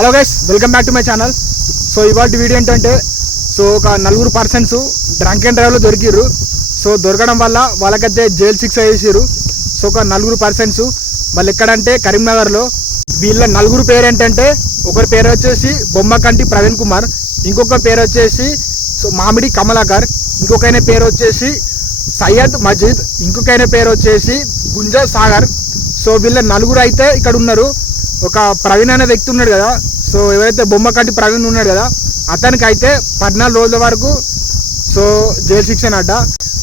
Hello guys, welcome back to my channel. So ఇవాటి video ఏంటంటే, so ఒక 4 persons drunk and డ్రైవ్లో దొరికిర్రు. So దొరకడం వల్ల వాళ్ళకైతే జైలు శిక్ష వేసారు. సో ఒక 4 పర్సన్స్ వాళ్ళు ఎక్కడంటే కరీంనగర్లో. వీళ్ళ 4 పేరు ఏంటంటే, ఒకరి పేరు వచ్చేసి బొమ్మకంటి ప్రవీణ్ కుమార్, ఇంకొక పేరు వచ్చేసి సో మామిడి కమలాకర్, ఇంకొక పేరు వచ్చేసి సయ్యద్ మజీద్, ఇంకొక పేరు వచ్చేసి గుంజ సాగర్. సో వీళ్ళ 4 అయితే ఇక్కడ ఉన్నారు. ఒక ప్రవీణ్ అనే వ్యక్తి ఉన్నాడు కదా, సో ఎవరైతే బొమ్మకంటి ప్రవీణ్ ఉన్నాడు కదా, అతనికి అయితే 14 రోజుల వరకు సో జైలు శిక్ష అట.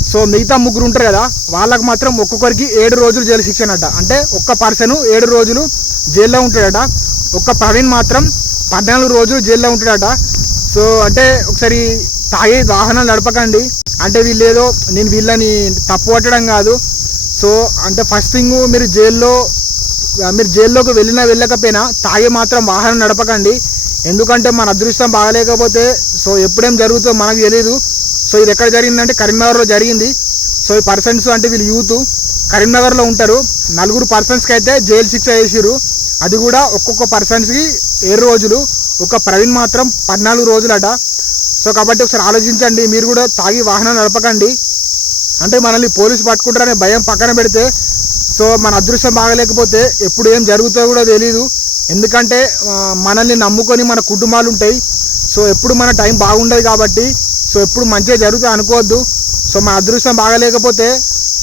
సో మిగతా 3 ఉంటారు కదా, వాళ్ళకు మాత్రం ఒక్కొక్కరికి 7 రోజులు జైలు శిక్ష అట. అంటే ఒక్క పర్సన్ 7 రోజులు జైల్లో ఉంటాడట. ఒక్క ప్రవీణ్ మాత్రం 14 రోజులు జైల్లో ఉంటాడట. సో అంటే ఒకసారి తాగి వాహనాలు నడపకండి. అంటే వీళ్ళేదో నేను వీళ్ళని తప్పు పట్టడం కాదు. సో అంటే ఫస్ట్ థింగ్, మీరు జైల్లోకి వెళ్ళకపోయినా తాగి మాత్రం వాహనం నడపకండి. ఎందుకంటే మన అదృష్టం బాగలేకపోతే సో ఎప్పుడేం జరుగుతుందో మనకు తెలియదు. సో ఇది ఎక్కడ జరిగిందంటే కరీంనగర్లో జరిగింది. సో ఈ పర్సన్స్ అంటే వీళ్ళు యూత్ కరీంనగర్లో ఉంటారు. 4 పర్సన్స్కి అయితే జైలు శిక్ష వేసిరు. అది కూడా ఒక్కొక్క పర్సన్స్కి 7 రోజులు, ఒక ప్రవీణ్ మాత్రం 14 రోజులట. సో కాబట్టి ఒకసారి ఆలోచించండి, మీరు కూడా తాగి వాహనం నడపకండి. అంటే మనల్ని పోలీసు పట్టుకుంటారనే భయం పక్కన పెడితే, సో మన అదృష్టం బాగలేకపోతే ఎప్పుడు ఏం జరుగుతుందో కూడా తెలియదు. ఎందుకంటే మనల్ని నమ్ముకొని మన కుటుంబాలు ఉంటాయి. సో ఎప్పుడు మన టైం బాగుండదు కాబట్టి సో ఎప్పుడు మంచిగా జరుగుతుంది అనుకోవద్దు. సో మన అదృష్టం బాగలేకపోతే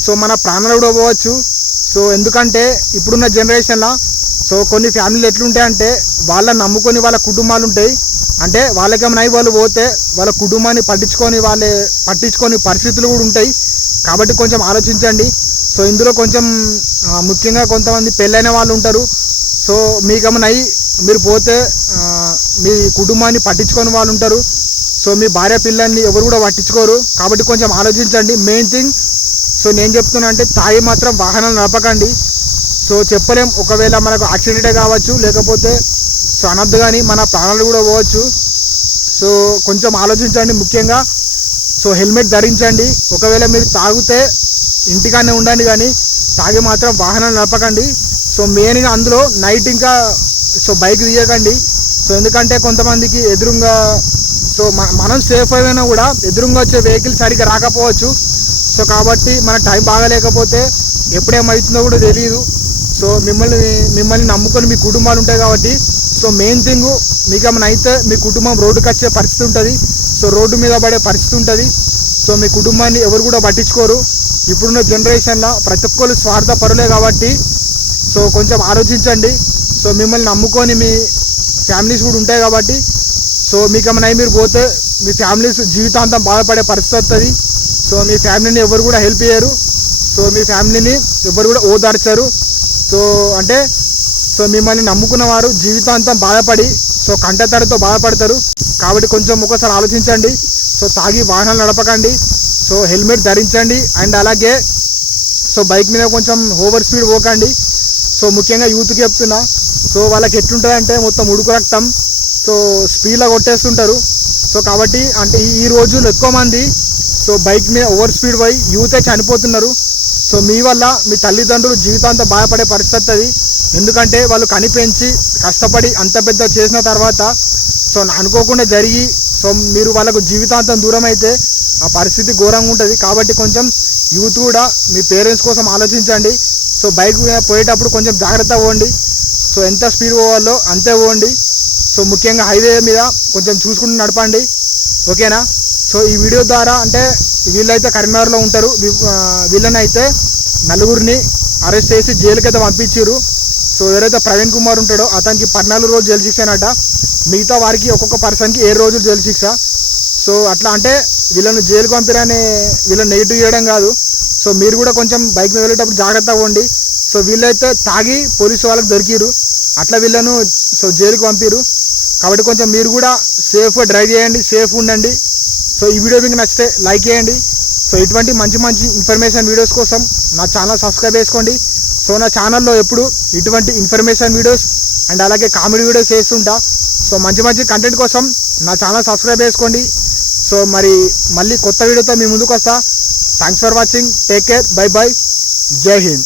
సో మన ప్రాణాలు కూడా పోవచ్చు. సో ఎందుకంటే ఇప్పుడున్న జనరేషన్లో సో కొన్ని ఫ్యామిలీలు ఎట్లుంటాయంటే, వాళ్ళని నమ్ముకొని వాళ్ళ కుటుంబాలు ఉంటాయి. అంటే వాళ్ళకేమైనా వాళ్ళు పోతే వాళ్ళ కుటుంబాన్ని పట్టించుకొని పరిస్థితులు కూడా ఉంటాయి. కాబట్టి కొంచెం ఆలోచించండి. సో ఇందులో కొంచెం ముఖ్యంగా కొంతమంది పెళ్ళైన వాళ్ళు ఉంటారు. సో మీకేమైనా మీరు పోతే మీ కుటుంబాన్ని పట్టించుకొని వాళ్ళు ఉంటారు. సో మీ భార్య పిల్లల్ని ఎవరు కూడా పట్టించుకోరు. కాబట్టి కొంచెం ఆలోచించండి. మెయిన్ థింగ్ సో నేను చెప్తున్నా అంటే తాగి మాత్రం వాహనాలు నడపకండి. సో చెప్పలేం, ఒకవేళ మనకు యాక్సిడెంటే కావచ్చు, లేకపోతే సో అనద్దు కానీ మన ప్రాణాలు కూడా పోవచ్చు. సో కొంచెం ఆలోచించండి. ముఖ్యంగా సో హెల్మెట్ ధరించండి. ఒకవేళ మీరు తాగితే ఇంటికానే ఉండండి, కానీ తాగి మాత్రం వాహనాలు నడపకండి. సో మెయిన్గా అందులో నైట్ ఇంకా సో బైక్ తీయకండి. సో ఎందుకంటే కొంతమందికి ఎదురుగా సో మనం సేఫ్ అయినా కూడా ఎదురుగా వచ్చే వెహికల్ సరిగ్గా రాకపోవచ్చు. సో కాబట్టి మన టైం బాగాలేకపోతే ఎప్పుడేమవుతుందో కూడా తెలియదు. సో మిమ్మల్ని నమ్ముకొని మీ కుటుంబాలు ఉంటాయి కాబట్టి సో మెయిన్ థింగ్, మీకు ఏమైనా అయితే మీ కుటుంబం రోడ్డుకి వచ్చే పరిస్థితి ఉంటుంది. సో రోడ్డు మీద పడే పరిస్థితి ఉంటుంది. సో మీ కుటుంబాన్ని ఎవరు కూడా పట్టించుకోరు. ఇప్పుడున్న జనరేషన్లో ప్రతి ఒక్కరు స్వార్థపరులే కాబట్టి సో కొంచెం ఆలోచించండి. సో మిమ్మల్ని నమ్ముకొని మీ ఫ్యామిలీస్ కూడా ఉంటాయి కాబట్టి సో మీకు ఏమైనా మీరు పోతే మీ ఫ్యామిలీస్ జీవితాంతం బాధపడే పరిస్థితి వస్తుంది. సో మీ ఫ్యామిలీని ఎవరు కూడా హెల్ప్ చేయరు. సో మీ ఫ్యామిలీని ఎవరు కూడా ఓదార్చరు. సో అంటే సో మిమ్మల్ని నమ్ముకున్న వారు జీవితాంతం బాధపడి సో కంటతడితో బాధపడతారు. కాబట్టి కొంచెం ఒకసారి ఆలోచించండి. సో తాగి వాహనాలు నడపకండి. సో హెల్మెట్ ధరించండి. అండ్ అలాగే సో బైక్ మీద కొంచెం ఓవర్ స్పీడ్ పోకండి. సో ముఖ్యంగా యూత్కి చెప్తున్నా, సో వాళ్ళకి ఎట్లుంటుంది అంటే మొత్తం ఉడుకు రక్తం, సో స్పీడ్లో కొట్టేస్తుంటారు. సో కాబట్టి అంటే ఈ రోజులు ఎక్కువ మంది సో బైక్ మీద ఓవర్ స్పీడ్ పోయి యూతే చనిపోతున్నారు. సో మీ వల్ల మీ తల్లిదండ్రులు జీవితాంతం బాధపడే పరిస్థితి వస్తుంది. ఎందుకంటే వాళ్ళు కనిపెంచి కష్టపడి అంత పెద్ద చేసిన తర్వాత సో అనుకోకుండా జరిగి సో మీరు వాళ్ళకు జీవితాంతం దూరం అయితే ఆ పరిస్థితి ఘోరంగా ఉంటుంది. కాబట్టి కొంచెం యూత్ కూడా మీ పేరెంట్స్ కోసం ఆలోచించండి. సో బైక్ పోయేటప్పుడు కొంచెం జాగ్రత్తగా పోండి. సో ఎంత స్పీడ్ పోవాలో అంతే పోండి. సో ముఖ్యంగా హైవే మీద కొంచెం చూసుకుంటూ నడపండి, ఓకేనా? సో ఈ వీడియో ద్వారా అంటే వీళ్ళైతే కరీంనగర్లో ఉంటారు. వీళ్ళని అయితే 4 అరెస్ట్ చేసి జైలుకి అయితే పంపించారు. సో ఎవరైతే ప్రవీణ్ కుమార్ ఉంటాడో అతనికి 14 రోజులు జైలు శిక్ష అనట. మిగతా వారికి ఒక్కొక్క పర్సన్కి 7 రోజులు జైలు శిక్ష. సో అట్లా అంటే వీళ్ళని జైలుకి పంపిరని వీళ్ళని నెగిటివ్ చేయడం కాదు. సో మీరు కూడా కొంచెం బైక్ మీద వెళ్ళేటప్పుడు జాగ్రత్తగా ఉండి. సో వీళ్ళైతే తాగి పోలీసు వాళ్ళకి దొరికిరు, అట్లా వీళ్ళను సో జైలుకి పంపిరు. కాబట్టి కొంచెం మీరు కూడా సేఫ్గా డ్రైవ్ చేయండి, సేఫ్ ఉండండి. సో ఈ వీడియో మీకు నచ్చితే లైక్ చేయండి. సో ఇటువంటి మంచి ఇన్ఫర్మేషన్ వీడియోస్ కోసం నా ఛానల్ సబ్స్క్రైబ్ చేసుకోండి. సో నా ఛానల్లో ఎప్పుడు ఇటువంటి ఇన్ఫర్మేషన్ వీడియోస్ అండ్ అలాగే కామెడీ వీడియోస్ చేస్తుంటా. సో మంచి కంటెంట్ కోసం నా ఛానల్ సబ్స్క్రైబ్ చేసుకోండి. సో మళ్ళీ కొత్త వీడియోతో మీ ముందుకు వస్తా. Thanks for watching. Take care. By by. జై హింద్.